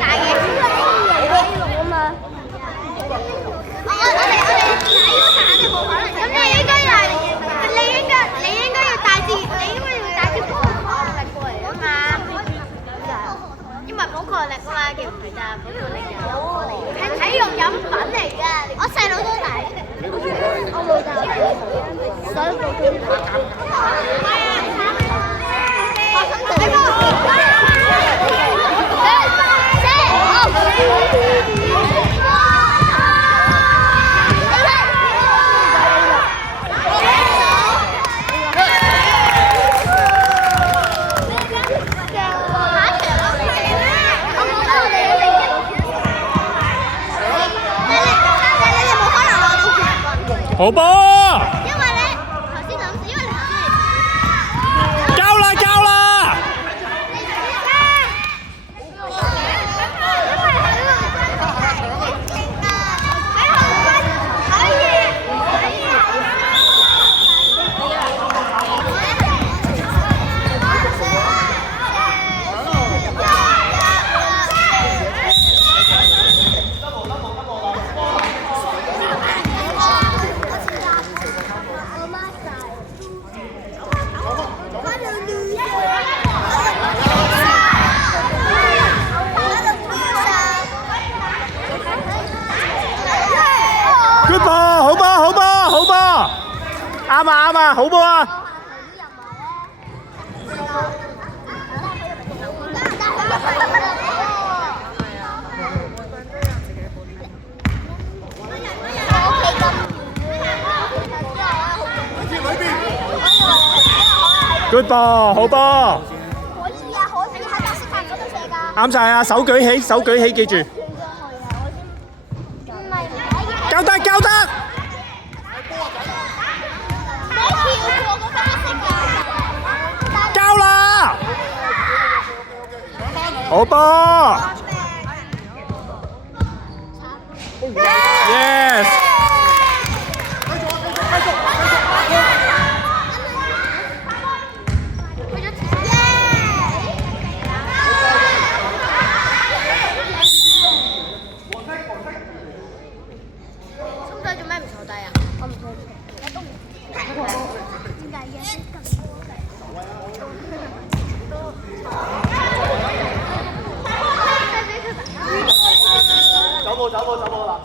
大嘅啊嘛。我哋冇可能。咁你應該要帶支波力過嚟啊嘛。因為寶礦力啊嘛，記唔記得？寶礦力係體育飲品嚟㗎。我細佬都帶。我冇帶，所以冇好波！因為咧，頭先諗住，因為你知。交啦，交啦！Good ball， 好波，好波，好波！啱啊，啱啊，好波啊！Good ball， 好波！可以啊，可以喺白色塔嗰度射㗎。啱晒啊！手舉起，手舉起，記住。交得，交得！交啦！好波 ！Yes！ 做咩唔坐低啊？我唔坐。點解嘅？走步啦！